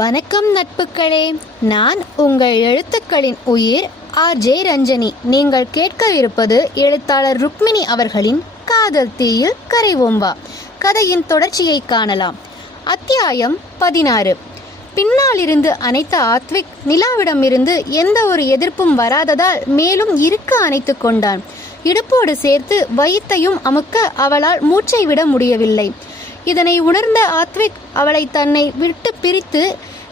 வணக்கம் நட்புகளே, நான் உங்கள் எழுத்துக்களின் உயிர் ஆர்ஜே ரஞ்சனி. நீங்கள் கேட்க இருப்பது எழுத்தாளர் ருக்மிணி அவர்களின் காதல் தீயில் கரைவோம் வா கதையின் தொடர்ச்சியை காணலாம். அத்தியாயம் 16. பின்னாலிருந்து அணைத்த ஆத்விக் நிலாவிடமிருந்து எந்த ஒரு எதிர்ப்பும் வராததால் மேலும் இருக்க அணைத்து கொண்டான். இடுப்போடு சேர்த்து வயிற்றையும் அமுக்க அவளால் மூச்சை விட முடியவில்லை. இதனை உணர்ந்த ஆத்விக் அவளை தன்னை விட்டு பிரித்து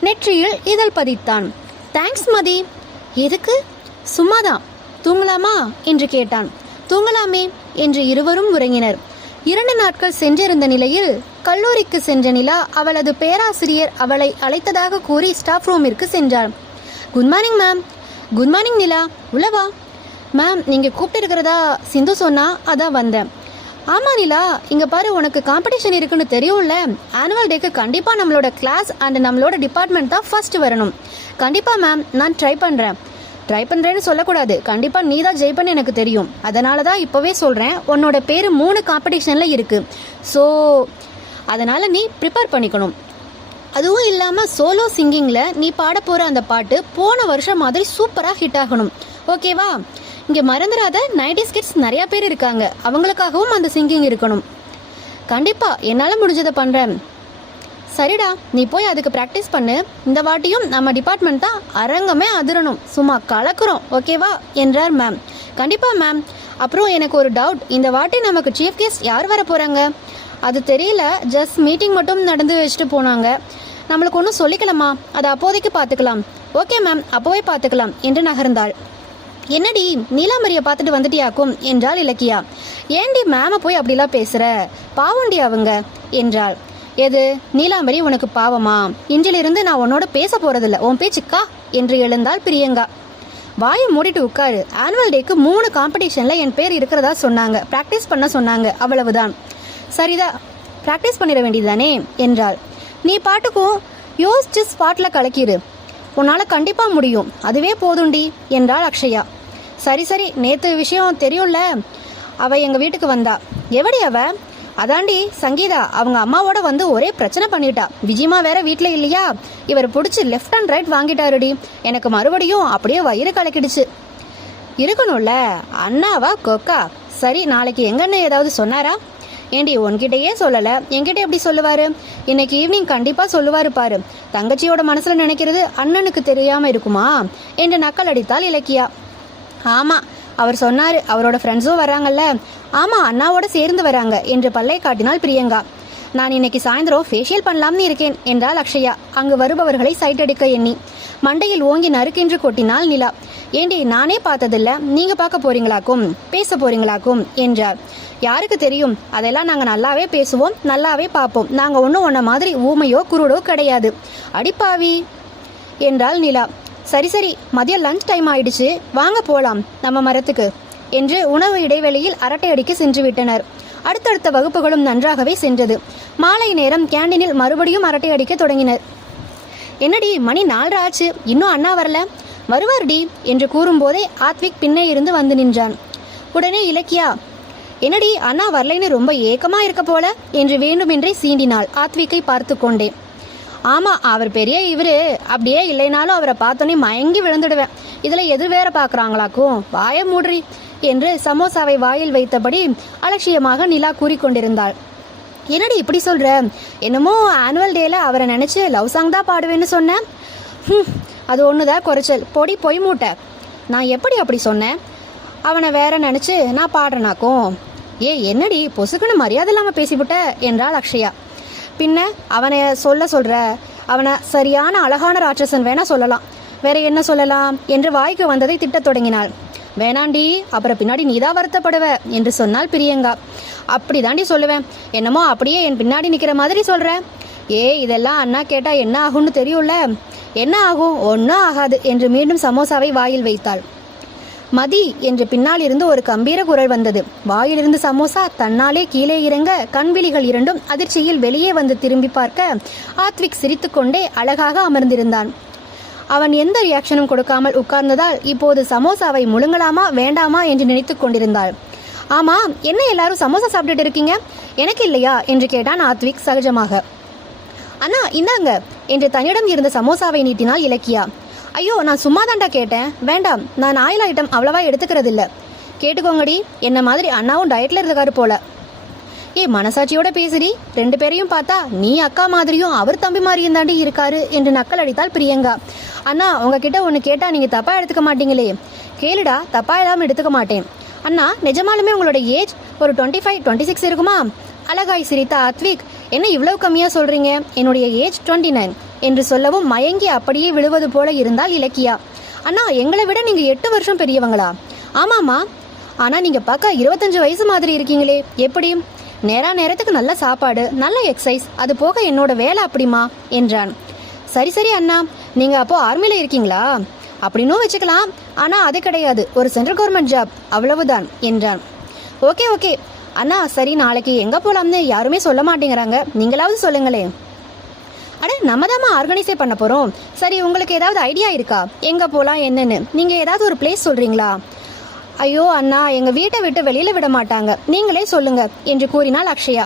நெற்றியில் இதழ் பதித்தான். தேங்க்ஸ் மதி. எதுக்கு? சும்மாதான். தூங்கலாமா என்று கேட்டான். தூங்கலாமே என்று இருவரும் உறங்கினர். 2 நாட்கள் சென்றிருந்த நிலையில் கல்லூரிக்கு சென்ற நிலா அவளது பேராசிரியர் அவளை அழைத்ததாக கூறி ஸ்டாஃப் ரூமிற்கு சென்றாள். Good morning ma'am. Good morning Nila, உள்ளவா. மேம், நீங்கள் கூப்பிட்டு இருக்கிறதா சிந்து சொன்னா, அதான் வந்தேன். ஆமா நிலா, இங்க பாரு, உனக்கு காம்படிஷன் இருக்குன்னு தெரியும்ல. ஆனுவல் டேக்கு கண்டிப்பா நம்மளோட கிளாஸ் அண்ட் நம்மளோட டிபார்ட்மெண்ட் தான் ஃபர்ஸ்ட் வரணும். கண்டிப்பா மேம், நான் ட்ரை பண்றேன்னு சொல்லக்கூடாது. கண்டிப்பா நீ தான் ஜெயிப்பன்னு எனக்கு தெரியும். அதனால தான் இப்பவே சொல்றேன், உன்னோட பேரு 3 காம்படிஷன்ல இருக்கு. ஸோ அதனால நீ ப்ரிப்பேர் பண்ணிக்கணும். அதுவும் இல்லாம சோலோ சிங்கிங்ல நீ பாட போற அந்த பாட்டு போன வருஷம் மாதிரி சூப்பரா ஹிட் ஆகணும். ஓகேவா? இங்கே மறந்துடாத, 90s கிட்ஸ் நிறையா பேர் இருக்காங்க. அவங்களுக்காகவும் அந்த சிங்கிங் இருக்கணும். கண்டிப்பாக என்னால் முடிஞ்சதை பண்ணுறேன். சரிடா, நீ போய் அதுக்கு ப்ராக்டிஸ் பண்ணு. இந்த வாட்டியும் நம்ம டிபார்ட்மெண்ட் தான் அரங்கமே அதிரணும். சும்மா கலக்குறோம், ஓகேவா என்றார் மேம். கண்டிப்பாக மேம். அப்புறம் எனக்கு ஒரு டவுட், இந்த வாட்டி நமக்கு சீஃப் கெஸ்ட் யார் வர போகிறாங்க? அது தெரியல. ஜஸ்ட் மீட்டிங் மட்டும் நடந்து வச்சுட்டு போனாங்க. நம்மளுக்கு ஒன்றும் சொல்லிக்கலாமா? அதை அப்போதைக்கு பார்த்துக்கலாம். ஓகே மேம், அப்போவே பார்த்துக்கலாம் என்று நகர்ந்தாள். என்னடி, நீலாம்பரியை பார்த்துட்டு வந்துட்டியாக்கும் என்றாள் இலக்கியா. ஏண்டி மேம போய் அப்படிலாம் பேசுற? பாவண்டி அவங்க என்றாள். எது நீலாம்பரி உனக்கு பாவமா? இன்றிலிருந்து நான் உன்னோட பேச போறதில்ல, உன் பேச்சுக்கா என்று எழுந்தாள் பிரியங்கா. வாயை மூடிட்டு உட்காரு. ஆனுவல் டேக்கு 3 காம்படிஷன்ல என் பேர் இருக்கிறதா சொன்னாங்க. பிராக்டிஸ் பண்ண சொன்னாங்க, அவ்வளவுதான். சரிதா, பிராக்டிஸ் பண்ணிட வேண்டியதுதானே என்றாள். நீ பாட்டுக்கும் யோசிச்சு ஸ்பாட்ல கலக்கிடு. உன்னால கண்டிப்பா முடியும், அதுவே போதுண்டி என்றாள் அக்ஷயா. சரி, நேத்து விஷயம் தெரியும்ல. அவ எங்க வீட்டுக்கு வந்தா. எவடி அவ? அதாண்டி சங்கீதா. அவங்க அம்மாவோட வந்து ஒரே பிரச்சனை பண்ணிட்டா. விஜயமா வேற வீட்டுல இல்லையா? இவர் பிடிச்சி லெஃப்ட் அண்ட் ரைட் வாங்கிட்டாருடி. எனக்கு மறுபடியும் அப்படியே வயிறு கலக்கிடுச்சு. இருக்கணும்ல, அண்ணாவா கொக்கா. சரி, நாளைக்கு எங்கன்னு ஏதாவது சொன்னாரா? ஏண்டி, உன்கிட்டயே சொல்லல, என்கிட்ட எப்படி சொல்லுவாரு? இன்னைக்கு ஈவினிங் கண்டிப்பா சொல்லுவாரு பாரு. தங்கச்சியோட மனசுல நினைக்கிறது அண்ணனுக்கு தெரியாம இருக்குமா என்று நக்கல் அடித்தாள் இலக்கியா. ஆமா, அவர் சொன்னாரு, அவரோட ஃப்ரெண்ட்ஸும் வராங்கல்ல. ஆமா, அண்ணாவோட சேர்ந்து வராங்க என்று பல்லை காட்டினாள் பிரியங்கா. நான் இன்னைக்கு சாயந்தரம் ஃபேஷியல் பண்ணலாம்னு இருக்கேன் என்றாள் அக்ஷயா அங்கு வருபவர்களை சைட் அடிக்க எண்ணி. மண்டையில் ஓங்கி நறுக்கென்று கொட்டினாள் நிலா. ஏண்டி, நானே பார்த்ததில்ல, நீங்க பார்க்க போறீங்களாக்கும், பேச போறீங்களாக்கும் என்றார். யாருக்கு தெரியும்? அதெல்லாம் நாங்க நல்லாவே பேசுவோம், நல்லாவே பார்ப்போம். நாங்க ஒன்றும் உன்ன மாதிரி ஊமையோ குருடோ கிடையாது. அடிப்பாவி என்றாள் நிலா. சரி, மதியம் லஞ்ச் டைம் ஆயிடுச்சு, வாங்க போலாம் நம்ம மரத்துக்கு என்று உணவு இடைவெளியில் அரட்டை அடிக்க சென்று விட்டனர். அடுத்தடுத்த வகுப்புகளும் நன்றாகவே சென்றது. மாலை நேரம் கேண்டீனில் மறுபடியும் அரட்டை அடிக்க தொடங்கினர். என்னடி, மணி 4 ஆச்சு, இன்னும் அண்ணா வரல? வருவார்டி என்று கூறும்போதே ஆத்விக் பின்னே இருந்து வந்து நின்றான். உடனே இலக்கியா, என்னடி அண்ணா வரலைன்னு ரொம்ப ஏக்கமா இருக்க போல என்று வேண்டுமென்றே சீண்டினாள் ஆத்விக்கை பார்த்து கொண்டே. ஆமா, அவர் பெரிய இவரு. அப்படியே இல்லைனாலும் அவரை பார்த்தோன்னே மயங்கி விழுந்துடுவேன். இதுல எது வேற பாக்குறாங்களாக்கும், வாய மூடுறி என்று சமோசாவை வாயில் வைத்தபடி அலட்சியமாக நிலா கூறிக்கொண்டிருந்தாள். என்னடி இப்படி சொல்ற? என்னமோ ஆனுவல் டேல அவரை நினைச்சு லவ் சாங் தான் பாடுவேன்னு சொன்னேன். அது ஒண்ணுதான் குறைச்சல். பொடி பொய் மூட்டை. நான் எப்படி அப்படி சொன்னேன்? அவனை வேற நினைச்சு நான் பாடுறேனாக்கும். என்னடி பொசுக்குன்னு மரியாதை இல்லாம பேசிவிட்ட என்றாள் அக்ஷயா. பின்ன அவனை சொல்ற, அவனை சரியான அழகான ராட்சசன் வேணா சொல்லலாம், வேற என்ன சொல்லலாம் என்று வாய்க்கு வந்ததை திட்டத் தொடங்கினாள். வேணாண்டி, அப்புறம் பின்னாடி நீதான் வருத்தப்படுவ என்று சொன்னாள் பிரியங்கா. அப்படிதாண்டி சொல்லுவேன். என்னமோ அப்படியே என் பின்னாடி நிக்கிற மாதிரி சொல்ற. இதெல்லாம் அண்ணா கேட்டா என்ன ஆகும்னு தெரியும்ல. என்ன ஆகும்? ஒன்னும் ஆகாது என்று மீண்டும் சமோசாவை வாயில் வைத்தாள். மதி என்று பின்னால் இருந்து ஒரு கம்பீர குரல் வந்தது. வாயிலிருந்து சமோசா தன்னாலே கீழே இறங்க கண்விழிகள் இரண்டும் அதிர்ச்சியில் வெளியே வந்து திரும்பி பார்க்க ஆத்விக் சிரித்துக்கொண்டே அழகாக அமர்ந்திருந்தான். அவன் எந்த ரியாக்ஷனும் கொடுக்காமல் உட்கார்ந்ததால் இப்போது சமோசாவை முழுங்கலாமா வேண்டாமா என்று நினைத்து கொண்டிருந்தாள். ஆமா, என்ன எல்லாரும் சமோசா சாப்பிட்டுட்டு இருக்கீங்க, எனக்கு இல்லையா என்று கேட்டான் ஆத்விக் சகஜமாக. அண்ணா இந்தாங்க என்று தன்னிடம் இருந்த சமோசாவை நீட்டினாள் இலக்கியா. ஐயோ, நான் சும்மா தாண்டா கேட்டேன், வேண்டாம், நான் ஆயில் ஐட்டம் அவ்வளவா எடுத்துக்கிறது இல்ல. கேட்டுக்கோங்கடி, என்ன மாதிரி அண்ணாவும் டயட்ல இருக்காரு போல. மனசாட்சியோட பேசுறி, 2 பேரையும் பார்த்தா நீ அக்கா மாதிரியும் அவர் தம்பி மாதிரியும் தாண்டி இருக்காரு என்று நக்கல் அடித்தாள் பிரியங்கா. அண்ணா, உங்ககிட்ட ஒன்று கேட்டா நீங்க தப்பா எடுத்துக்க மாட்டீங்களே. கேளுடா, தப்பா இல்லாமல் எடுத்துக்க மாட்டேன். அண்ணா, நிஜமாலுமே உங்களோட ஏஜ் ஒரு 25-26 இருக்குமா? அழகாய் சிரித்த அத்விக், என்ன இவ்வளவு கம்மியா சொல்றீங்க? என்னுடைய ஏஜ் 29 என்று சொல்லவும் மயங்கி அப்படியே விழுவது போல இருந்தால் இலக்கியா. அண்ணா, எங்களை விட நீங்க 8 வருஷம் பெரியவங்களா? ஆமாமா, ஆனா நீங்க பார்க்க 25 வயசு மாதிரி இருக்கீங்களே, எப்படி? நேரத்துக்கு நல்ல சாப்பாடு, நல்ல எக்ஸசைஸ், அது போக என்னோட வேலை அப்படிமா என்றான். சரி சரி அண்ணா, நீங்க அப்போ ஆர்மியில இருக்கீங்களா? அப்படின்னும் வச்சுக்கலாம், ஆனா அது கிடையாது, ஒரு சென்ட்ரல் கவர்மெண்ட் ஜாப், அவ்வளவுதான் என்றான். ஓகே ஓகே அண்ணா, சரி, நாளைக்கு எங்க போலாம்னு யாருமே சொல்ல மாட்டேங்கிறாங்க, நீங்களாவது சொல்லுங்களேன். அட, நம்ம தாமா ஆர்கனைஸே பண்ண போறோம். சரி, உங்களுக்கு ஏதாவது ஐடியா இருக்கா? எங்க போலாம் என்னன்னு நீங்க ஏதாவது ஒரு பிளேஸ் சொல்றீங்களா? ஐயோ அண்ணா, எங்க வீட்டை விட்டு வெளியில விட மாட்டாங்க, நீங்களே சொல்லுங்க என்று கூறினாள் அக்ஷயா.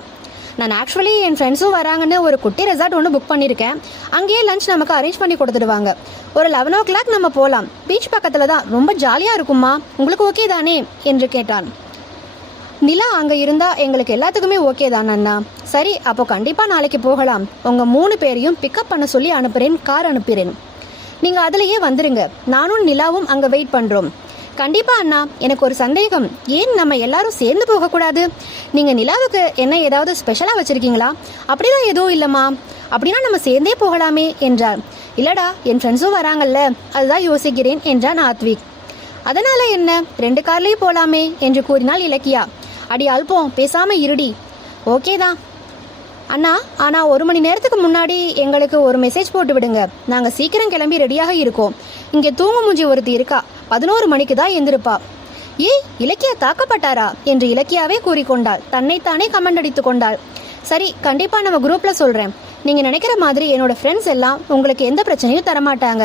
நான் ஆக்சுவலி என் ஃப்ரெண்ட்ஸும் வராங்கன்னு ஒரு குட்டி ரெசார்ட் ஒன்று புக் பண்ணியிருக்கேன். அங்கேயே லஞ்ச் நமக்கு அரேஞ்ச் பண்ணி கொடுத்துடுவாங்க. ஒரு 11 o'clock நம்ம போகலாம். பீச் பக்கத்தில் தான், ரொம்ப ஜாலியாக இருக்குமா? உங்களுக்கு ஓகே தானே என்று கேட்டான். நிலா அங்கே இருந்தா எங்களுக்கு எல்லாத்துக்குமே ஓகே தான் அண்ணா. சரி, அப்போ கண்டிப்பாக நாளைக்கு போகலாம். உங்கள் 3 பேரையும் பிக்கப் பண்ண சொல்லி அனுப்புகிறேன், கார் அனுப்புகிறேன். நீங்கள் அதிலேயே வந்துடுங்க. நானும் நிலாவும் அங்கே வெயிட் பண்ணுறோம். கண்டிப்பா அண்ணா, எனக்கு ஒரு சந்தேகம், ஏன் நம்ம எல்லாரும் சேர்ந்து போகக்கூடாது? நீங்க நிலாவுக்கு என்ன ஏதாவது ஸ்பெஷலா வச்சிருக்கீங்களா? அப்படிதான் எதுவும் இல்லம்மா. அப்படின்னா நம்ம சேர்ந்தே போகலாமே என்றார். இல்லடா, என் ஃப்ரெண்ட்ஸும் வராங்கல்ல, அதுதான் யோசிக்கிறேன் என்றான் ஆத்விக். அதனால என்ன, 2 கார்லயும் போலாமே என்று கூறினாள் இலக்கியா. அடி அல்பம், பேசாம இருடி. ஓகே தான் அண்ணா, ஆனா 1 மணி நேரத்துக்கு முன்னாடி எங்களுக்கு ஒரு மெசேஜ் போட்டு விடுங்க. நாங்க சீக்கிரம் கிளம்பி ரெடியாக இருக்கோம். இங்கே தூங்கு மூஞ்சி ஒருத்தி இருக்கா, 11 மணிக்கு தான் எந்திருப்பா. இலக்கியா தாக்கப்பட்டாரா என்று இலக்கியாவே கூறிக்கொண்டாள். தன்னைத்தானே கமெண்ட் அடித்து கொண்டாள். சரி, கண்டிப்பா நம்ம குரூப்ல சொல்றேன். நீங்க நினைக்கிற மாதிரி என்னோட ஃப்ரெண்ட்ஸ் எல்லாம் உங்களுக்கு எந்த பிரச்சனையும் தரமாட்டாங்க.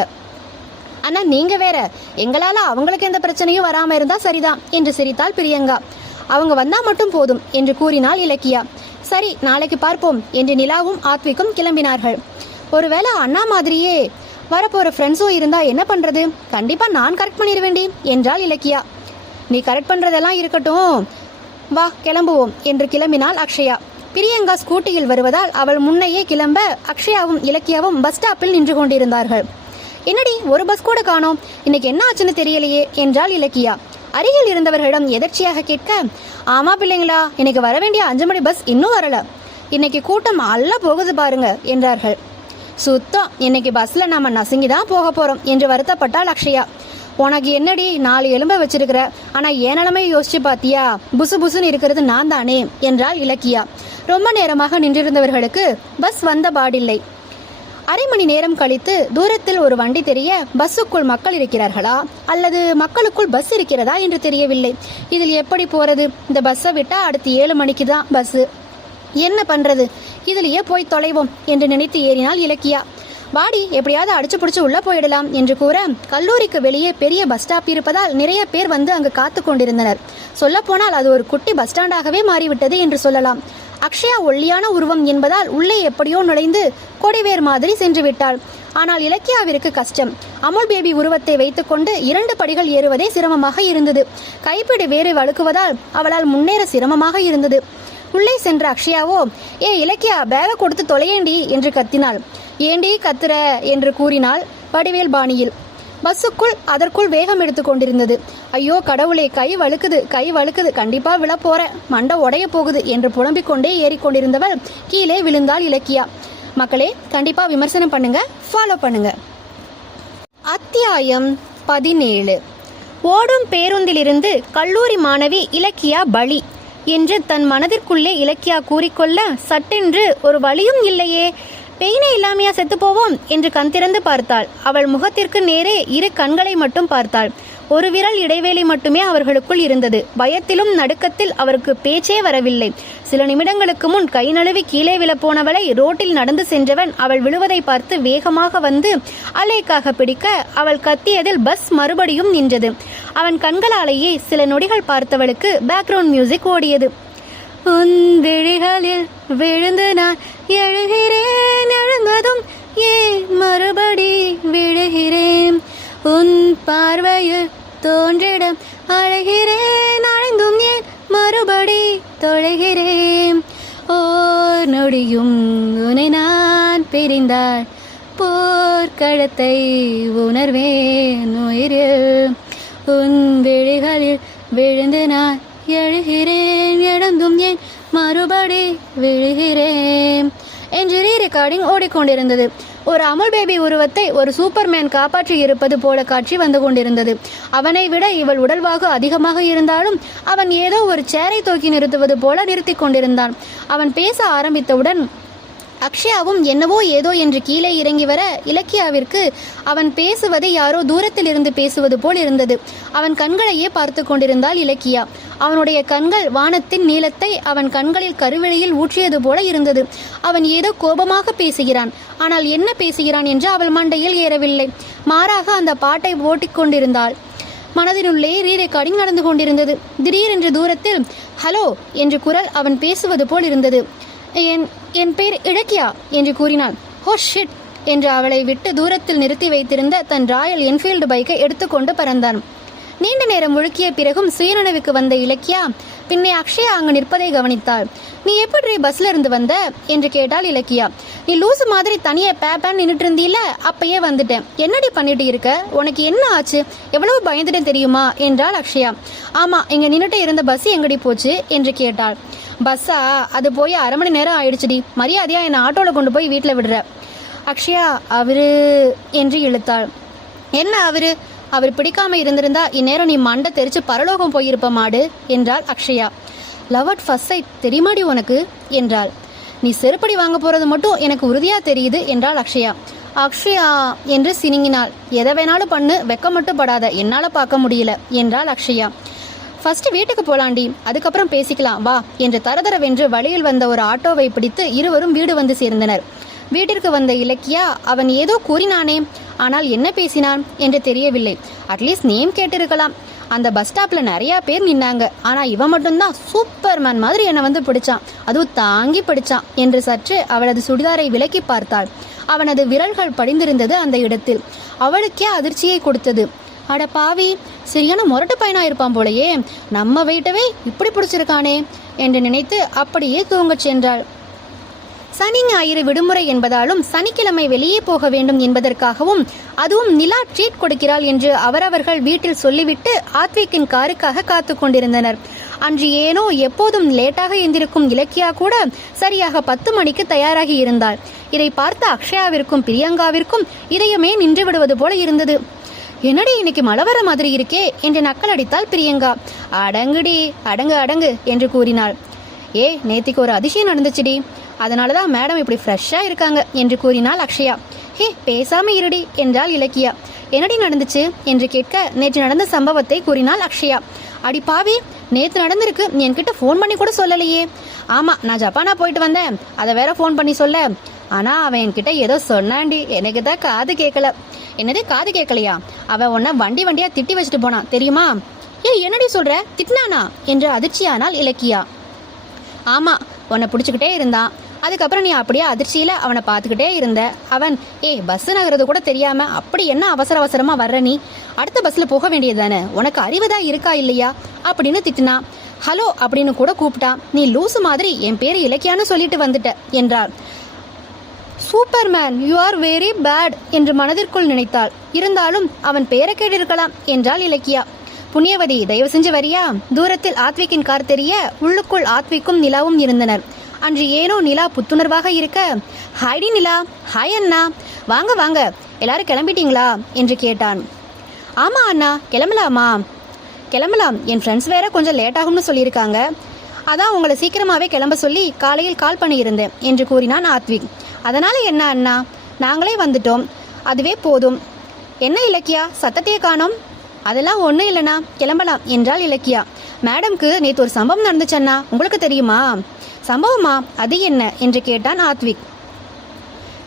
ஆனா நீங்க வேற, எங்களால அவங்களுக்கு எந்த பிரச்சனையும் வராம இருந்தா சரிதான் என்று சிரித்தாள் பிரியங்கா. அவங்க வந்தா மட்டும் போதும் என்று கூறினாள் இலக்கியா. சரி, நாளைக்கு பார்ப்போம் என்று நிலாவும் ஆத்விக்கும் கிளம்பினார்கள். ஒருவேளை அண்ணா மாதிரியே வரப்போற ஃப்ரெண்ட்ஸும் இருந்தா என்ன பண்றது? கண்டிப்பா நான் கரெக்ட் பண்ணிடுவேண்டி என்றாள் இலக்கியா. நீ கரெக்ட் பண்றதெல்லாம் இருக்கட்டும், வா கிளம்புவோம் என்று கிளம்பினாள் அக்ஷயா. பிரியங்கா ஸ்கூட்டியில் வருவதால் அவள் முன்னையே கிளம்ப அக்ஷயாவும் இலக்கியாவும் பஸ் ஸ்டாப்பில் நின்று கொண்டிருந்தார்கள். என்னடி, ஒரு பஸ் கூட காணோம், இன்னைக்கு என்ன ஆச்சுன்னு தெரியலையே என்றாள் இலக்கியா. அருகில் இருந்தவர்களிடம் எதர்ச்சியாக கேட்க, ஆமா பிள்ளைங்களா, இன்னைக்கு வர வேண்டிய 5 மணி பஸ் இன்னும் வரல, இன்னைக்கு கூட்டம் அல்ல போகுது பாருங்க என்றார்கள். சுத்தம், இன்னைக்கு பஸ்ல நாம நசுங்கிதான் போக போறோம் என்று வருத்தப்பட்டாள் அக்ஷயா. உனக்கு என்னடி 4 எலும்பை வச்சிருக்கிற, ஆனா ஏன் நிலைமையை யோசிச்சு பாத்தியா? புசு புசுன்னு இருக்கிறது நான் தானே என்றாள் இலக்கியா. ரொம்ப நேரமாக நின்றிருந்தவர்களுக்கு பஸ் வந்த பாடில்லை. அரை மணி நேரம் கழித்து தூரத்தில் ஒரு வண்டி தெரிய, பஸ்ஸுக்குள் மக்கள் இருக்கிறார்களா அல்லது மக்களுக்குள் பஸ் இருக்கிறதா என்று தெரியவில்லை. இதில் எப்படி போறது? இந்த பஸ்ஸை விட்டா அடுத்து 7 மணிக்கு தான் பஸ். என்ன பண்றது, இதுலயே போய் தொலைவோம் என்று நினைத்து ஏறினாள் இலக்கியா. வாடி, எப்படியாவது அடிச்சு பிடிச்சு உள்ள போயிடலாம் என்று கூற, கல்லூரிக்கு வெளியே பெரிய பஸ் ஸ்டாப் இருப்பதால் நிறைய பேர் வந்து அங்கு காத்து கொண்டிருந்தனர். சொல்ல போனால் அது ஒரு குட்டி பஸ் ஸ்டாண்டாகவே மாறிவிட்டது என்று சொல்லலாம். அக்ஷயா ஒல்லியான உருவம் என்பதால் உள்ளே எப்படியோ நுழைந்து கொடிவேர் மாதிரி சென்று விட்டாள். ஆனால் இலக்கியாவிற்கு கஷ்டம். அமுல் பேபி உருவத்தை வைத்துக்கொண்டு 2 படிகள் ஏறுவதே சிரமமாக இருந்தது. கைப்பிடி வேறு வழுக்குவதால் அவளால் முன்னேற சிரமமாக இருந்தது. உள்ளே சென்ற அக்ஷயாவோ, இலக்கியா, பேக கொடுத்து தொலையேண்டி என்று கத்தினாள். ஏண்டி கத்துற என்று கூறினாள் வடிவேல் பாணியில். பஸ்ஸுக்குள் அதற்குள் வேகம் எடுத்து கொண்டிருந்தது. ஐயோ கடவுளே, கை வழுக்குது, கண்டிப்பா விழப்போற, மண்டை உடைய போகுது என்று புலம்பிக் கொண்டே ஏறிக்கொண்டிருந்தவள் கீழே விழுந்தாள் இலக்கியா. மக்களே, கண்டிப்பா விமர்சனம் பண்ணுங்க, ஃபாலோ பண்ணுங்க. அத்தியாயம் 17. ஓடும் பேருந்திலிருந்து கல்லூரி மாணவி இலக்கியா பலி என்று தன் மனதிற்குள்ளே இலக்கியா கூறிக்கொள்ள, சட்டென்று ஒரு வழியும் இல்லையே, பெயினே இல்லாமையா செத்து போவோம் என்று கண் திறந்து பார்த்தாள். அவள் முகத்திற்கு நேரே 2 கண்களை மட்டும் பார்த்தாள். ஒரு விரல் இடைவேளை மட்டுமே அவர்களுக்குள் இருந்தது. பயத்திலும் நடுக்கத்தில் அவருக்கு பேச்சே வரவில்லை. சில நிமிடங்களுக்கு முன் கை நழுவி கீழே விழப்போனவளை ரோட்டில் நடந்து சென்றவன் அவள் விழுவதை பார்த்து வேகமாக வந்து அலேக்காக பிடிக்க, அவள் கத்தியதில் பஸ் மறுபடியும் நின்றது. அவன் கண்களாலேயே சில நொடிகள் பார்த்தவளுக்கு பேக்ரவுண்ட் மியூசிக் ஓடியது. உன் விழிகளில் விழுந்து நான் எழுகிறேன், எழுந்ததும் ஏன் மறுபடி விழுகிறேன், உன் பார்வையில் தோன்றிடம் அழைகிறேன், அழைந்தும் ஏன் மறுபடி தொலைகிறேன், ஓர் நொடியும் உன்னை நான் பிரிந்தால் போர்க்களத்தை உணர்வேன் உயிரில், உன் விழிகளில் விழுந்து நான் எழுகிறேன், எழுந்தும் ஏன் மறுபடி விழுகிறேன் என்று ரெக்கார்டிங் ஓடிக்கொண்டிருந்தது. ஒரு அமுல் பேபி உருவத்தை ஒரு சூப்பர்மேன் காப்பாற்றி இருப்பது போல காட்சி வந்து கொண்டிருந்தது. அவனை விட இவள் உடல்வாகு அதிகமாக இருந்தாலும் அவன் ஏதோ ஒரு சேரை தூக்கி நிறுத்துவது போல நிறுத்தி கொண்டிருந்தான். அவன் பேச ஆரம்பித்தவுடன் அக்ஷயாவும் என்னவோ ஏதோ என்று கீழே இறங்கி வர இலக்கியாவிற்கு அவன் பேசுவதை யாரோ தூரத்தில் இருந்து பேசுவது போல் இருந்தது. அவன் கண்களையே பார்த்து கொண்டிருந்தாள் இலக்கியா. அவனுடைய கண்கள் வானத்தின் நீளத்தை அவன் கண்களில் கருவெளியில் ஊற்றியது போல இருந்தது. அவன் ஏதோ கோபமாக பேசுகிறான், ஆனால் என்ன பேசுகிறான் என்று அவள் மண்டையில் ஏறவில்லை. மாறாக அந்த பாட்டை ஓட்டிக்கொண்டிருந்தாள். மனதினுள்ளே ரீரெக்கார்டிங் நடந்து கொண்டிருந்தது. திடீரென்று தூரத்தில் ஹலோ என்று குரல் அவன் பேசுவது போல் இருந்தது. என் பேர் இலக்கியா என்று கூறினான். ஹோ ஷிட் என்று அவளை விட்டு தூரத்தில் நிறுத்தி வைத்திருந்த தன் ராயல் என்ஃபீல்டு பைக்கை எடுத்துக்கொண்டு பறந்தான். நீண்ட நேரம் முழுக்கிய பிறகும் சுயநினைவுக்கு வந்த இலக்கியா பின்னே அக்ஷயா அங்கு நிற்பதை கவனித்தாள். நீ எப்படி பஸ்ல இருந்து வந்த என்று கேட்டாள் இலக்கியா. நீ லூசு மாதிரி தனியா பேப்பேன்னு நின்றுட்டு இருந்தீல, அப்பயே வந்துட்டேன். என்னடி பண்ணிட்டு இருக்க, உனக்கு என்ன ஆச்சு, எவ்வளவு பயந்துட்டேன் தெரியுமா என்றாள் அக்ஷயா. ஆமா, இங்க நின்றுட்டு இருந்த பஸ் எங்கடி போச்சு என்று கேட்டாள். பஸ்ஸா, அது போய் 1/2 மணி நேரம் ஆயிடுச்சுடி. மரியாதையா என்னை ஆட்டோவில் கொண்டு போய் வீட்டில் விடுற. அக்ஷயா அவரு என்று இழுத்தாள். என்ன அவர் பிடிக்காம இருந்திருந்தா இந்நேரம் நீ மண்டை தெரிச்சு பரலோகம் போயிருப்ப மாடு என்றாள் Akshaya. Love at first sight தெரியுமாடி உனக்கு என்றாள். நீ செருப்படி வாங்க போறது மட்டும் எனக்கு உறுதியா தெரியுது என்றாள் அக்ஷயா. அக்ஷயா என்று சினிங்கினாள். எதை வேணாலும் பண்ணு, வெக்க மட்டும் படாத, என்னால பார்க்க முடியல என்றாள் அக்ஷயா. ஃபர்ஸ்ட் வீட்டுக்கு போலாண்டி, அதுக்கப்புறம் பேசிக்கலாம் வா என்று தரதரவென்று வழியில் வந்த ஒரு ஆட்டோவை பிடித்து இருவரும் வீடு வந்து சேர்ந்தனர். வீட்டிற்கு வந்த இலக்கியா அவன் ஏதோ கூறினானே, ஆனால் என்ன பேசினான் என்று தெரியவில்லை. அட்லீஸ்ட் நேம் கேட்டிருக்கலாம். அந்த பஸ் ஸ்டாப்ல நிறைய பேர் நின்னாங்க, ஆனா இவன் மட்டும்தான் சூப்பர்மேன் மாதிரி என்னை வந்து பிடிச்சான், அதுவும் தாங்கி பிடிச்சான் என்று சற்று அவளது சுடிதாரை விலக்கி பார்த்தாள். அவனது விரல்கள் படிந்திருந்தது அந்த இடத்தில். அவளுக்கே அதிர்ச்சியை கொடுத்தது. அட பாவி, சரியான முரட்டு பையனா இருப்பான் போலையே, நம்ம வெயிட்டவே இப்படி பிடிச்சிருக்கானே என்று நினைத்து அப்படியே தூங்கச் சென்றாள். சனி ஞாயிறு விடுமுறை என்பதாலும் சனிக்கிழமை வெளியே போக வேண்டும் என்பதற்காகவும் அதுவும் நிலா ட்ரீட் கொடுக்கிறாள் என்று அவரவர்கள் வீட்டில் சொல்லிவிட்டு ஆத்விக்கின் காருக்காக காத்து கொண்டிருந்தனர். அன்று ஏனோ எப்போதும் லேட்டாக எந்திருக்கும் இலக்கியா கூட சரியாக 10 மணிக்கு தயாராகி இருந்தாள். இதை பார்த்த அக்ஷயாவிற்கும் பிரியங்காவிற்கும் இதயமே நின்று விடுவது போல இருந்தது. என்னடி இன்னைக்கு மழை வர மாதிரி இருக்கே என்று நக்கல் அடித்தாள் பிரியங்கா. அடங்குடி, அடங்கு என்று கூறினாள். நேத்திக்கு ஒரு அதிசயம் நடந்துச்சுடி, அதனாலதான் மேடம் இப்படி ஃப்ரெஷ்ஷா இருக்காங்க என்று கூறினாள் அக்ஷயா. பேசாம இருடி என்றாள் இலக்கியா. என்னடி நடந்துச்சு என்று கேட்க நேற்று நடந்த சம்பவத்தை கூறினாள் அக்ஷயா. அடி பாவி, நேற்று நடந்திருக்கு, நீ என்கிட்ட ஃபோன் பண்ணி கூட சொல்லலையே. ஆமா, நான் ஜப்பானா போயிட்டு வந்தேன், அதை வேற ஃபோன் பண்ணி சொல்ல. ஆனா அவன் என்கிட்ட ஏதோ சொன்னாண்டி, எனக்கு தான் காது கேட்கல. என்னது காது கேட்கலையா? அவன் உன்னை வண்டியா திட்டி வச்சுட்டு போனான் தெரியுமா? என்னடி சொல்ற, திட்டினானா என்று அதிர்ச்சியானால் இலக்கியா. ஆமா, உன்னை பிடிச்சுக்கிட்டே இருந்தான். அதுக்கப்புறம் நீ அப்படியே அதிர்ச்சியில அவனை பார்த்துக்கிட்டே இருந்த. அவன் பஸ் நகர்றது கூட தெரியாம அப்படி என்ன அவசரமா வர்ற, நீ அடுத்த பஸ்ல போக வேண்டியதுதானே, உனக்கு அறிவுதான் இருக்கா இல்லையா அப்படின்னு திட்டினான். ஹலோ அப்படின்னு கூட கூப்பிட்டான். நீ லூசு மாதிரி என் பேரு இலக்கியான்னு சொல்லிட்டு வந்துட்ட என்றார். Superman, you are very bad என்று மனதிற்குள் நினைத்தாள். இருந்தாலும் அவன் பெயரை கேட்டிருக்கலாம் என்றாள் இலக்கியா. புண்ணியவதி, தயவு செஞ்சு வரியா? தூரத்தில் ஆத்விக்கின் கார் தெரிய உள்ளுக்குள் ஆத்விக்கும் நிலாவும் இருந்தனர். அன்று ஏனோ நிலா புத்துணர்வாக இருக்க, ஹாய்டி நிலா. ஹாய் அண்ணா, வாங்க வாங்க, எல்லாரும் கிளம்பிட்டீங்களா என்று கேட்டான். ஆமா அண்ணா, கிளம்பலாம், என் ஃப்ரெண்ட்ஸ் வேற கொஞ்சம் லேட் ஆகும்னு சொல்லியிருக்காங்க, அதான் உங்களை சீக்கிரமாவே கிளம்ப சொல்லி காலையில் கால் பண்ணியிருந்தேன் என்று கூறினான் ஆத்விக். அதனால என்ன அண்ணா, நாங்களே வந்துட்டோம், அதுவே போதும். என்ன இலக்கியா, சத்தத்தையே காணோம்? அதெல்லாம் ஒன்றும் இல்லைண்ணா, கிளம்பலாம் என்றாள் இலக்கியா. மேடம்க்கு நேற்று ஒரு சம்பவம் நடந்துச்சண்ணா, உங்களுக்கு தெரியுமா? சம்பவமா, அது என்ன என்று கேட்டான் ஆத்விக்.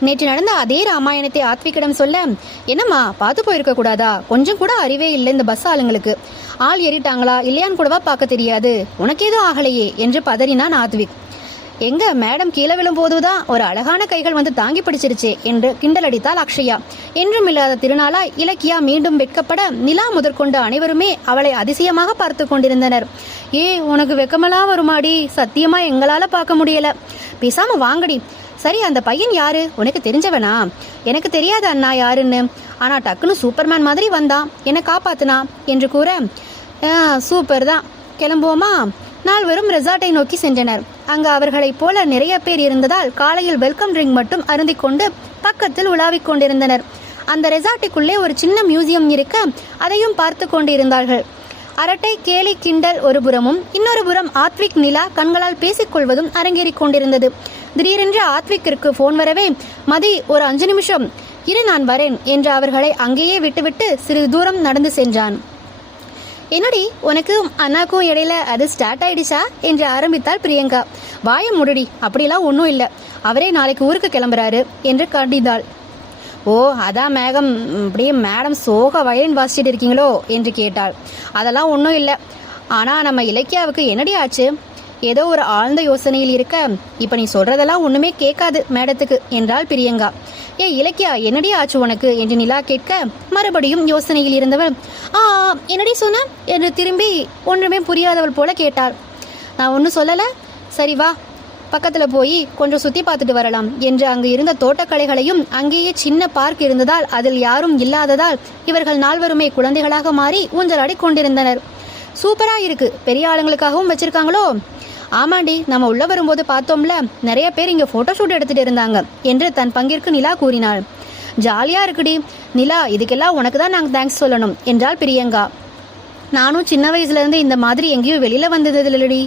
நேற்று நடந்த அதே ராமாயணத்தை ஆத்விக்கிடம் சொல்ல, என்னம்மா பார்த்து போயிருக்க கூடாதா? கொஞ்சம் கூட அறிவே இல்லை இந்த பஸ் ஆளுங்களுக்கு. ஆள் ஏறிட்டாங்களா இல்லையான்னு கூடவா பார்க்க தெரியாது, உனக்கு ஏதும் ஆகலையே என்று பதறினான் ஆத்விக். எங்க மேடம் கீழே விழும் போதுதான் ஒரு அழகான கைகள் வந்து தாங்கி பிடிச்சிருச்சு என்று கிண்டலடித்தாள் அக்ஷயா. என்றும் இல்லாத திருநாளாய் இலக்கியா மீண்டும் வெட்கப்பட நிலா முதற்கொண்டு அனைவருமே அவளை அதிசயமாக பார்த்து கொண்டிருந்தனர். உனக்கு வெக்கமெல்லாம் வருமாடி? சத்தியமா எங்களால பார்க்க முடியல. பேசாம வாங்கடி. சரி, அந்த பையன் யாரு? உனக்கு தெரிஞ்சவனா? எனக்கு தெரியாத அண்ணா யாருன்னு. ஆனா டக்குன்னு சூப்பர்மேன் மாதிரி வந்தான், என்னை காப்பாத்துனா என்று கூற, சூப்பர் தான், கிளம்புவோமா? நால்வரும் ரெசார்ட்டை நோக்கி சென்றனர். அங்கு அவர்களைப் போல நிறைய பேர் இருந்ததால் காலையில் வெல்கம் ட்ரிங்க் மட்டும் அருந்திக் கொண்டு பக்கத்தில் உலாவிக் கொண்டிருந்தனர். அந்த ரெசார்ட்டுக்குள்ளே ஒரு சின்ன மியூசியம் இருக்க அதையும் பார்த்து கொண்டிருந்தார்கள். அரட்டை கேலி கிண்டல் ஒரு புறமும் இன்னொரு புறம் ஆத்விக் நிலா கண்களால் பேசிக்கொள்வதும் அரங்கேறிக் கொண்டிருந்தது. திடீரென்று ஆத்விக்கிற்கு போன் வரவே, மதி ஒரு 5 நிமிஷம் இரு, நான் வரேன் என்று அவர்களை அங்கேயே விட்டுவிட்டு சிறிது தூரம் நடந்து சென்றான். என்னடி உனக்கும் அண்ணாக்கும் இடையில அது ஸ்டார்ட் ஆயிடுச்சா என்று ஆரம்பித்தாள் பிரியங்கா. வாய முடுடி, அப்படிலாம் ஒன்றும் இல்லை, அவரே நாளைக்கு ஊருக்கு கிளம்புறாரு என்று கண்டித்தாள். ஓ அதான் மேகம், அப்படியே மேடம் சோக வயலின் வாசிச்சுட்டு இருக்கீங்களோ என்று கேட்டாள். அதெல்லாம் ஒன்றும் இல்லை, ஆனால் நம்ம இலக்கியாவுக்கு என்னடி ஆச்சு? ஏதோ ஒரு ஆழ்ந்த யோசனையில் இருக்க, இப்போ நீ சொல்றதெல்லாம் ஒன்றுமே கேட்காது மேடத்துக்கு என்றாள் பிரியங்கா. இலக்கியா என்னடி ஆச்சு உனக்கு என்று நிலா கேட்க மறுபடியும் யோசனையில் இருந்தவள் என்னடி சொன்ன என்று திரும்பி ஒன்றுமே புரியாதவள் போல கேட்டாள். நான் ஒன்றும் சொல்லலை, சரி வா பக்கத்தில் போய் கொஞ்சம் சுற்றி பார்த்துட்டு வரலாம் என்று அங்கு இருந்த தோட்டக்கலைகளையும் அங்கேயே சின்ன பார்க் இருந்ததால் அதில் யாரும் இல்லாததால் இவர்கள் நால்வருமே குழந்தைகளாக மாறி ஊஞ்சலாடி கொண்டிருந்தனர். சூப்பரா இருக்கு, பெரிய ஆளுங்களுக்காகவும் வச்சிருக்காங்களோ? ஆமாண்டி, நம்ம உள்ள வரும்போது பார்த்தோம்ல, நிறைய பேர் இங்க போட்டோ ஷூட் எடுத்துட்டு இருந்தாங்க என்று தன் பங்கிற்கு நிலா கூறினாள். ஜாலியா இருக்குடி நிலா, இதுக்கெல்லாம் உனக்கு தான் நாங்கள் தேங்க்ஸ் சொல்லணும் என்றாள் பிரியங்கா. நானும் சின்ன வயசுல இருந்து இந்த மாதிரி எங்கேயும் வெளியில வந்தது இல்லடி.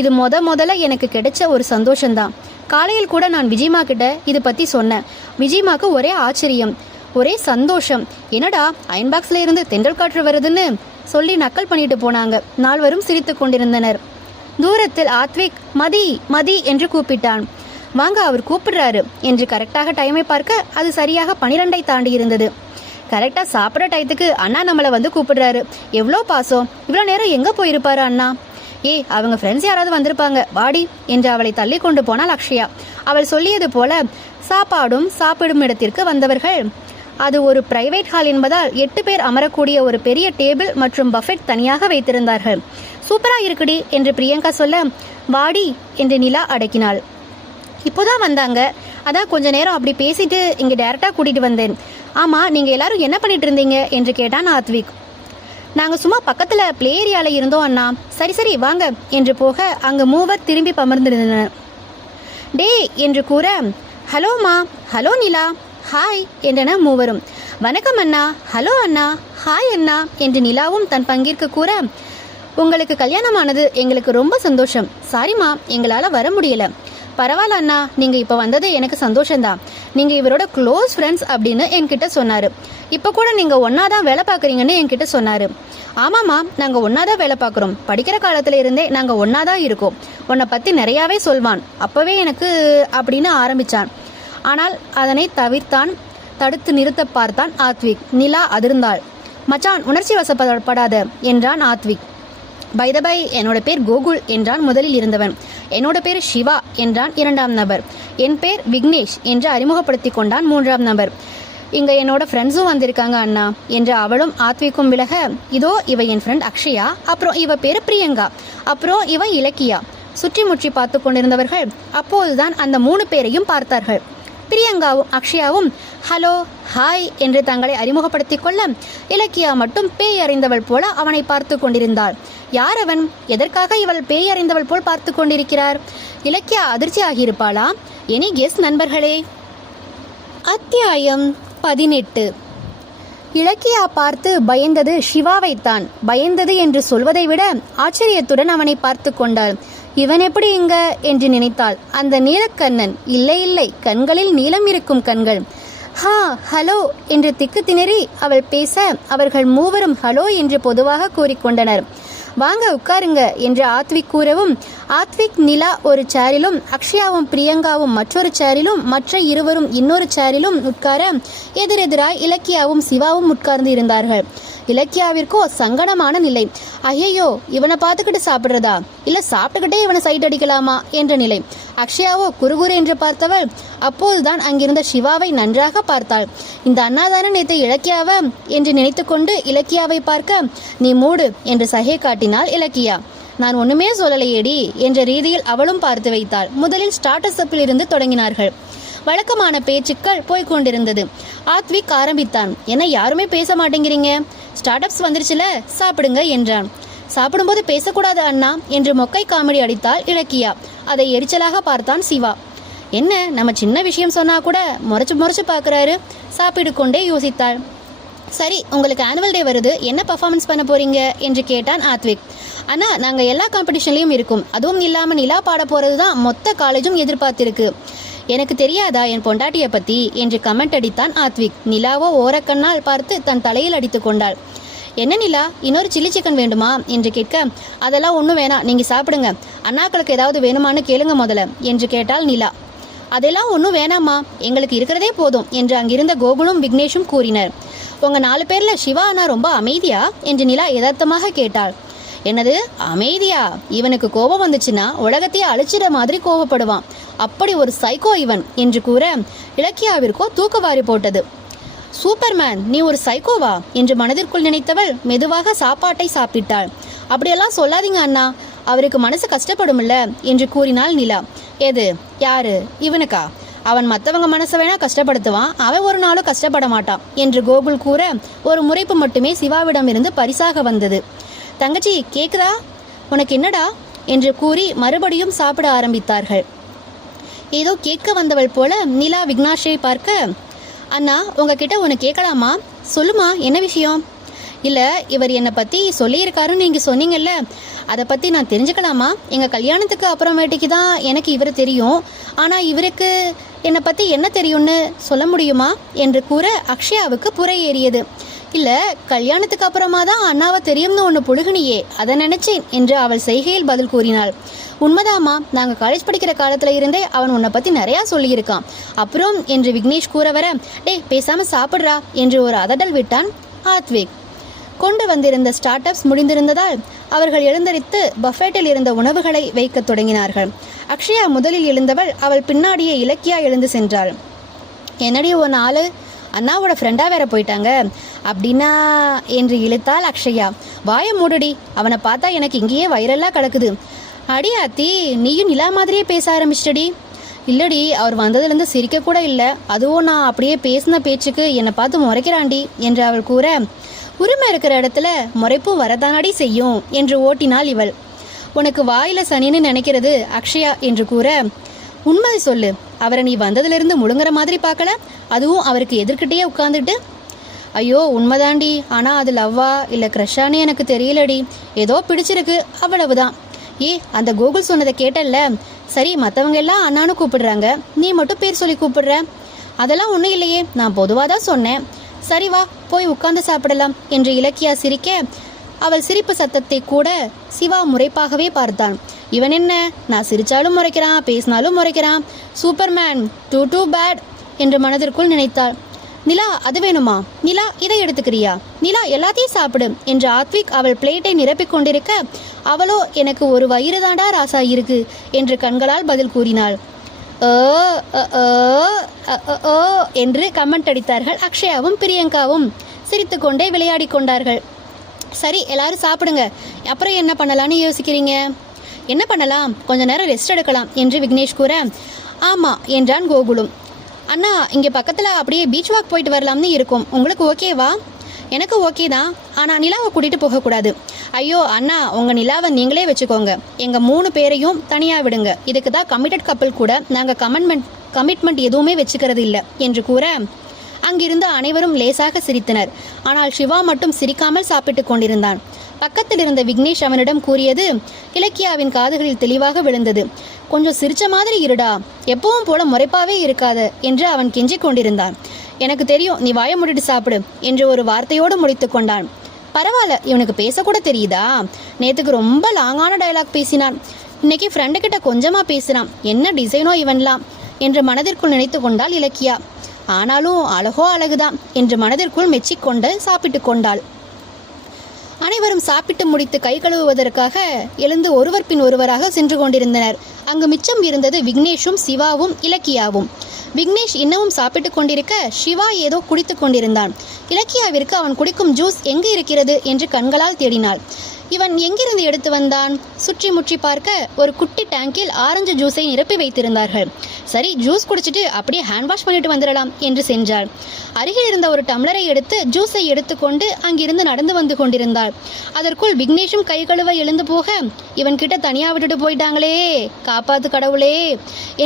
இது முதல்ல எனக்கு கிடைச்ச ஒரு சந்தோஷம்தான். காலையில் கூட நான் விஜயமா கிட்ட இது பத்தி சொன்னேன். விஜயமாக்கு ஒரே ஆச்சரியம், ஒரே சந்தோஷம். என்னடா அயன் பாக்ஸ்ல இருந்து தென்றல் காற்று வருதுன்னு சொல்லி நக்கல் பண்ணிட்டு போனாங்க. நால்வரும் சிரித்து கொண்டிருந்தனர். தூரத்தில் ஆத்விக் மதி மதி என்று கூப்பிட்டான். வாங்க, அவர் கூப்பிடுறாரு என்று கரெக்டாக டைமை பார்க்க அது சரியாக 12ஐ தாண்டி இருந்தது. கரெக்டா சாப்பிட்ற டயத்துக்கு அண்ணா நம்மளை வந்து கூப்பிடுறாரு. எவ்வளோ பாசம்! இவ்வளோ நேரம் எங்க போயிருப்பாரு அண்ணா? அவங்க ஃப்ரெண்ட்ஸ் யாராவது வந்திருப்பாங்க, வாடி என்று அவளை தள்ளி கொண்டு போனாள் அக்ஷயா. அவள் சொல்லியது போல சாப்பிடும் இடத்திற்கு வந்தவர்கள். அது ஒரு பிரைவேட் ஹால் என்பதால் 8 பேர் அமரக்கூடிய ஒரு பெரிய டேபிள் மற்றும் பஃபெட் தனியாக வைத்திருந்தார்கள். சூப்பரா இருக்குடி என்று பிரியங்கா சொல்ல, வாடி என்று நிலா அடக்கினாள். இப்போதான் வந்தாங்க, அதான் கொஞ்ச நேரம் அப்படி பேசிட்டு இங்க டைரக்டா கூட்டிட்டு வந்தேன். ஆமா, நீங்க எல்லாரும் என்ன பண்ணிட்டு இருந்தீங்க என்று கேட்டான் ஆத்விக். நாங்க சும்மா பக்கத்துல பிளே ஏரியால இருந்தோம் அண்ணா. சரி வாங்க என்று போக அங்கு மூவர் திரும்பி அமர்ந்திருந்தனர். டே என்று கூற, ஹலோமா, ஹலோ நிலா, ஹாய் என்றன மூவரும். வணக்கம் அண்ணா, ஹலோ அண்ணா, ஹாய் அண்ணா என்று நிலாவும் தன் பங்கிற்கு கூற, உங்களுக்கு கல்யாணமானது எங்களுக்கு ரொம்ப சந்தோஷம். சாரிம்மா, எங்களால வர முடியல. பரவாயில்ல அண்ணா, நீங்க இப்ப வந்தது எனக்கு சந்தோஷம்தான். நீங்க இவரோட க்ளோஸ் ஃப்ரெண்ட்ஸ் அப்படின்னு என்கிட்ட சொன்னாரு. இப்ப கூட நீங்க ஒன்னாதான் வேலை பாக்குறீங்கன்னு என்கிட்ட சொன்னாரு. ஆமாமா, நாங்க ஒன்னாதான் வேலை பார்க்குறோம். படிக்கிற காலத்துல இருந்தே நாங்க ஒன்னாதான் இருக்கோம். உன்னை பத்தி நிறையாவே சொல்வான், அப்பவே எனக்கு அப்படின்னு ஆரம்பிச்சான். ஆனால் அதனை தடுத்து நிறுத்த பார்த்தான் ஆத்விக். நிலா அதிர்ந்தாள். மச்சான், உணர்ச்சி வசப்படாத என்றான் ஆத்விக். பை த பை, என்னோட பேர் கோகுல் என்றான் முதலில் இருந்தவன். என்னோட பேர் சிவா என்றான் இரண்டாம் நபர். என் பேர் விக்னேஷ் என்று அறிமுகப்படுத்தி கொண்டான் மூன்றாம் நபர். இங்க என்னோட ஃப்ரெண்ட்ஸும் வந்திருக்காங்க அண்ணா என்று அவளும் ஆத்விக்கும் விலக, இதோ இவ என் ஃப்ரெண்ட் அக்ஷயா, அப்புறம் இவ பேரு பிரியங்கா, அப்புறம் இவ இலக்கியா. சுற்றி முற்றி பார்த்து கொண்டிருந்தவர்கள் அப்போதுதான் அந்த 3 பேரையும் பார்த்தார்கள். பிரியங்காவும் அக்ஷயாவும் ஹலோ ஹாய் என்று தங்களை அறிமுகப்படுத்தி கொள்ள, இலக்கியா மட்டும் பேய் அறிந்தவள் போல அவனை பார்த்து கொண்டிருந்தாள். யார் அவன்? எதற்காக இவள் பேய் அறிந்தவள் போல் பார்த்து கொண்டிருக்கிறார்? இலக்கியா அதிர்ச்சி ஆகியிருப்பாளா? எனி கெஸ் நண்பர்களே? அத்தியாயம் 18. இலக்கியா பார்த்து பயந்தது சிவாவைத்தான். பயந்தது என்று சொல்வதை விட ஆச்சரியத்துடன் அவனை பார்த்து கொண்டாள். இவன் எப்படி இங்க என்று நினைத்தாள். அந்த நீலக்கண்ணன், இல்லை கண்களில் நீலம் இருக்கும் கண்கள். ஹலோ என்று திக்கு திணறி அவள் பேச அவர்கள் மூவரும் ஹலோ என்று பொதுவாக கூறிக்கொண்டனர். வாங்க உட்காருங்க என்று ஆத்விக் கூறவும், ஆத்விக் நிலா ஒரு சேரிலும் அக்ஷயாவும் பிரியங்காவும் மற்றொரு சேரிலும் மற்ற இருவரும் இன்னொரு சேரிலும் உட்கார எதிரெதிராய் இலக்கியாவும் சிவாவும் உட்கார்ந்து இருந்தார்கள். இலக்கியாவிற்கோ சங்கடமான நிலை. ஐயையோ, இவனை பார்த்துக்கிட்டு சாப்பிட்றதா, இல்ல சாப்பிட்டுக்கிட்டே இவனை சைட் அடிக்கலாமா என்ற நிலை. அக்ஷயாவோ குறுகுறு என்று பார்த்தவள் அப்போதுதான் அங்கிருந்த சிவாவை நன்றாக பார்த்தாள். இந்த அண்ணாதான நேற்று இலக்கியாவ என்று நினைத்து கொண்டு இலக்கியாவை பார்க்க, நீ மூடு என்று சகை காட்டினாள் இலக்கியா. நான் ஒண்ணுமே சொல்லலையேடி என்ற ரீதியில் அவளும் பார்த்து வைத்தாள். முதலில் ஸ்டார்டர்ஸப்பில் இருந்து தொடங்கினார்கள். வழக்கமான பேச்சுக்கள் போய்கொண்டிருந்தது. ஆத்விக் ஆரம்பித்தான். என்ன யாருமே பேச மாட்டேங்கிறீங்க? ஸ்டார்ட் அப்ஸ் வந்துருச்சுல, சாப்பிடுங்க என்றான். சாப்பிடும்போது பேசக்கூடாது அண்ணா என்று மொக்கை காமெடி அடித்தாள் இலக்கியா. அதை எரிச்சலாக பார்த்தான் சிவா. என்ன நம்ம சின்ன விஷயம் சொன்னா கூட முறைச்சு முறைச்சு பார்க்குறாரு. சாப்பிட்டு கொண்டே யோசித்தாள். சரி, உங்களுக்கு ஆனுவல் டே வருது, என்ன பர்ஃபார்மன்ஸ் பண்ண போறீங்க என்று கேட்டான் ஆத்விக். அண்ணா, நாங்கள் எல்லா காம்படிஷன்லையும் இருக்கும். அதுவும் இல்லாமல் நிலா பாட போறது தான் மொத்த காலேஜும் எதிர்பார்த்திருக்கு. எனக்கு தெரியாதா என் பொண்டாட்டியை பத்தி என்று கமெண்ட் அடித்தான் ஆத்விக். நிலாவோ ஓரக்கண்ணால் பார்த்து தன் தலையில் அடித்து கொண்டாள். என்ன நிலா, இன்னொரு சில்லி சிக்கன் வேண்டுமா என்று கேட்க, அதெல்லாம் ஒன்றும் வேணாம், நீங்க சாப்பிடுங்க. அண்ணாக்களுக்கு ஏதாவது வேணுமான்னு கேளுங்க முதல்ல என்று கேட்டாள் நிலா. அதெல்லாம் ஒன்றும் வேணாமா, எங்களுக்கு இருக்கிறதே போதும் என்று அங்கிருந்த கோகுலும் விக்னேஷும் கூறினர். உங்க 4 பேர்ல சிவா அண்ணா ரொம்ப அமைதியா என்று நிலா யதார்த்தமாக கேட்டாள். என்னது அமைதியா? இவனுக்கு கோபம் வந்துச்சுன்னா உலகத்தையே அழிச்சிட மாதிரி கோபப்படுவான். அப்படி ஒரு சைக்கோ இவன் என்று கூற இலக்கியாவிற்கோ தூக்கவாரி போட்டது. சூப்பர்மேன், நீ ஒரு சைக்கோவா என்று மனதிற்குள் நினைத்தவள் மெதுவாக சாப்பாட்டை சாப்பிட்டாள். அப்படியெல்லாம் சொல்லாதீங்க அண்ணா, அவருக்கு மனசு கஷ்டப்படும்ல என்று கூறினாள் நிலா. எது யாரு? இவனுக்கா? அவன் மற்றவங்க மனசை வேணா கஷ்டப்படுத்துவான், அவன் ஒரு நாளும் கஷ்டப்பட மாட்டான் என்று கோகுல் கூற ஒரு முறைப்பு மட்டுமே சிவாவிடமிருந்து பரிசாக வந்தது. தங்கச்சி கேக்குதா? உனக்கு என்னடா என்று கூறி மறுபடியும் சாப்பிட ஆரம்பித்தார்கள். ஏதோ கேட்க வந்தவள் போல நிலா விக்னாஷை பார்க்க, அண்ணா உங்ககிட்ட ஒன்று கேட்கலாமா? சொல்லுமா, என்ன விஷயம்? இல்லை, இவர் என்னை பற்றி சொல்லியிருக்காருன்னு நீங்கள் சொன்னீங்கல்ல, அதை பற்றி நான் தெரிஞ்சுக்கலாமா? எங்கள் கல்யாணத்துக்கு அப்புறமேட்டுக்கு தான் எனக்கு இவர் தெரியும், ஆனால் இவருக்கு என்னை பற்றி என்ன தெரியும்னு சொல்ல முடியுமா என்று கூற அக்ஷயாவுக்கு புரை ஏறியது. இல்லை, கல்யாணத்துக்கு அப்புறமா தான் அண்ணாவை தெரியும்னு ஒன்று புழுகுனியே, அதை நினைச்சேன் என்று அவள் செய்கையில் பதில் கூறினாள். உண்மைதாமா, நாங்கள் காலேஜ் படிக்கிற காலத்தில் இருந்தே அவன் உன்னை பற்றி நிறையா சொல்லியிருக்கான். அப்புறம் என்று விக்னேஷ் கூற வர, டேய் பேசாமல் சாப்பிட்றா என்று ஒரு அதடல் விட்டான் ஆத்விக். கொண்டு வந்திருந்த ஸ்டார்ட் அப்ஸ் முடிந்திருந்ததால் அவர்கள் எழுந்தரித்து பஃபேட்டில் இருந்த உணவுகளை வைக்க தொடங்கினார்கள். அக்ஷயா முதலில் எழுந்தவள், அவள் பின்னாடியே இலக்கியா எழுந்து சென்றாள். என்னடி ஒரு ஆளு, அண்ணாவோட ஃப்ரெண்டா வேற போயிட்டாங்க அப்படின்னா என்று இழுத்தாள் அக்ஷயா. வாய மூடுடி, அவனை பார்த்தா எனக்கு இங்கேயே வயிறெல்லாம் கலக்குது. அடி ஆத்தி, நீயும் நிலா மாதிரியே பேச ஆரம்பிச்சிட்டடி. இல்லடி, அவர் வந்ததுலேருந்து சிரிக்க கூட இல்லை, அதுவும் நான் அப்படியே பேசின பேச்சுக்கு என்னை பார்த்து முறைக்கிறாண்டி என்று அவள் கூற, உரிமை இருக்கிற இடத்துல முறைப்பும் வரதானடி செய்யும் என்று ஓட்டினாள் இவள். உனக்கு வாயில சனின்னு நினைக்கிறது அக்ஷயா என்று கூற, உண்மை சொல்லு, அவரை நீ வந்ததுலேருந்து முழுங்குற மாதிரி பார்க்கல, அதுவும் அவருக்கு எதிர்கிட்டயே உட்காந்துட்டு. ஐயோ உண்மைதாண்டி, ஆனால் அது லவ்வா இல்லை க்ரஷானே எனக்கு தெரியலடி, ஏதோ பிடிச்சிருக்கு அவ்வளவுதான். அந்த கோகுல் சொன்னதை கேட்டல்ல, சரி மற்றவங்க எல்லாம் அண்ணான்னு கூப்பிடுறாங்க, நீ மட்டும் பேர் சொல்லி கூப்பிடுற. அதெல்லாம் ஒன்றும் இல்லையே, நான் பொதுவாக தான் சொன்னேன். சரி வா போய் உட்கார்ந்து சாப்பிடலாம் என்று இலக்கியா சிரிக்க, அவள் சிரிப்பு சத்தத்தை கூட சிவா முறைப்பாகவே பார்த்தான். இவன் என்ன, நான் சிரிச்சாலும் முறைக்கிறான், பேசினாலும் முறைக்கிறான், சூப்பர்மேன், டூ பேட் என்று மனதிற்குள் நினைத்தாள். நிலா அது வேணுமா? நிலா இதை எடுத்துக்கிறியா? நிலா எல்லாத்தையும் சாப்பிடு என்று ஆத்விக் அவள் பிளேட்டை நிரப்பிக் கொண்டிருக்க, அவளோ எனக்கு ஒரு வயிறு தாண்டா ராசா இருக்கு என்று கண்களால் பதில் கூறினாள். என்று கமெண்ட் அடித்தார்கள் அக்ஷயாவும் பிரியங்காவும். சிரித்து கொண்டே விளையாடி கொண்டார்கள். சரி எல்லாரும் சாப்பிடுங்க, அப்புறம் என்ன பண்ணலான்னு யோசிக்கிறீங்க? என்ன பண்ணலாம், கொஞ்ச நேரம் ரெஸ்ட் எடுக்கலாம் என்று விக்னேஷ் கூற, ஆமா என்றான் கோகுலும். அண்ணா இங்கே பக்கத்தில் அப்படியே பீச் வாக் போயிட்டு வரலாம்னு இருக்கும், உங்களுக்கு ஓகேவா? எனக்கு ஓகே தான், ஆனால் நிலாவை கூட்டிகிட்டு போகக்கூடாது. ஐயோ அண்ணா, உங்கள் நிலாவை நீங்களே வச்சுக்கோங்க, எங்கள் 3 பேரையும் தனியாக விடுங்க, இதுக்கு தான் கமிட்டட் கப்பல் கூட நாங்கள் கமிட்மெண்ட் எதுவுமே வச்சுக்கிறது இல்லை என்று கூற அங்கிருந்து அனைவரும் லேசாக சிரித்தனர். ஆனால் சிவா மட்டும் சிரிக்காமல் சாப்பிட்டு கொண்டிருந்தான். பக்கத்தில் இருந்த விக்னேஷ் அவனிடம் கூறியது இலக்கியாவின் காதுகளில் தெளிவாக விழுந்தது. கொஞ்சம் சிரிச்ச மாதிரி இருடா, எப்பவும் போல முறைப்பாவே இருக்காத என்று அவன் கெஞ்சிக் கொண்டிருந்தான். எனக்கு தெரியும், நீ வாய மூடிட்டு சாப்பிடு என்று ஒரு வார்த்தையோடு முடித்து கொண்டான். பரவாயில்ல, இவனுக்கு பேசக்கூட தெரியுதா? நேத்துக்கு ரொம்ப லாங்கான டயலாக் பேசினான், இன்னைக்கு ஃப்ரெண்டு கிட்ட கொஞ்சமா பேசினான், என்ன டிசைனோ இவன்லாம் என்று மனதிற்குள் நினைத்து கொண்டாள் இலக்கியா. ஆனாலும் அழகோ அழகுதான் என்று மனதிற்குள் மெச்சிக்கொண்டு சாப்பிட்டு கொண்டாள். அனைவரும் சாப்பிட்டு முடித்து கை கழுவுவதற்காக எழுந்து ஒருவர் பின் ஒருவராக சென்று கொண்டிருந்தனர். அங்கு மிச்சம் இருந்தது விக்னேஷும் சிவாவும் இலக்கியாவும். விக்னேஷ் இன்னமும் சாப்பிட்டு கொண்டிருக்க சிவா ஏதோ குடித்து கொண்டிருந்தான். இலக்கியாவிற்கு அவன் குடிக்கும் ஜூஸ் எங்கு இருக்கிறது என்று கண்களால் தேடினாள். இவன் எங்கிருந்து எடுத்து வந்தான்? சுற்றி முற்றி பார்க்க ஒரு குட்டி டேங்கில் ஆரஞ்சு ஜூஸை நிரப்பி வைத்திருந்தார்கள். சரி, ஜூஸ் குடிச்சிட்டு அப்படியே ஹேண்ட் வாஷ் பண்ணிட்டு வந்துடலாம் என்று சென்றாள். அருகில் இருந்த ஒரு டம்ளரை எடுத்து ஜூஸை எடுத்துக்கொண்டு அங்கிருந்து நடந்து வந்து கொண்டிருந்தாள். அதற்குள் விக்னேஷும் கை கழுவ எழுந்து போக, இவன் கிட்ட தனியா விட்டுட்டு போயிட்டாங்களே, காப்பாத்து கடவுளே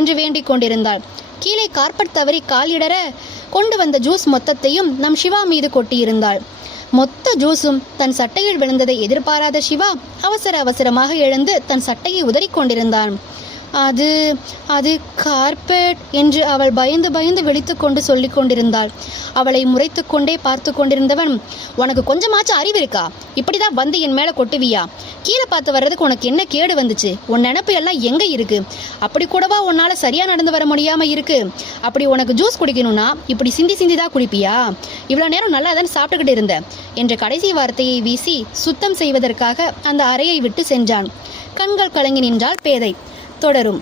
என்று வேண்டிக் கொண்டிருந்தாள். கீழே கார்பெட் தவறி கால் இடற கொண்டு வந்த ஜூஸ் மொத்தத்தையும் நம் சிவா மீது கொட்டியிருந்தாள். மொத்த ஜூஸும் தன் சட்டையில் விழுந்ததை எதிர்பாராத சிவா அவசரமாக எழுந்து தன் சட்டையை உதறிக் கொண்டிருந்தான். அது அது கார்பெட் என்று அவள் பயந்து விழித்து கொண்டு சொல்லிக் கொண்டிருந்தாள். அவளை முறைத்து கொண்டே பார்த்து கொண்டிருந்தவன், உனக்கு கொஞ்சமாச்சும் அறிவு இருக்கா? இப்படிதான் வந்து என் மேல கொட்டுவியா? கீழே பார்த்து வர்றதுக்கு உனக்கு என்ன கேடு வந்துச்சு? உன் நினப்பு எல்லாம் எங்க இருக்கு? அப்படி கூடவா உன்னால சரியா நடந்து வர முடியாம இருக்கு? அப்படி உனக்கு ஜூஸ் குடிக்கணும்னா இப்படி சிந்தி தான் குடிப்பியா? இவ்வளவு நேரம் நல்லா தான் சாப்பிட்டுக்கிட்டு இருந்த என்ற கடைசி வார்த்தையை வீசி சுத்தம் செய்வதற்காக அந்த அறையை விட்டு சென்றான். கண்கள் கலங்கி நின்றாள் பேதை. தொடரும்.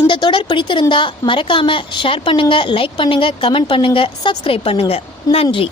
இந்த தொடர் பிடித்திருந்தா மறக்காம ஷேர் பண்ணுங்க, லைக் பண்ணுங்க, கமெண்ட் பண்ணுங்க, சப்ஸ்கிரைப் பண்ணுங்க. நன்றி.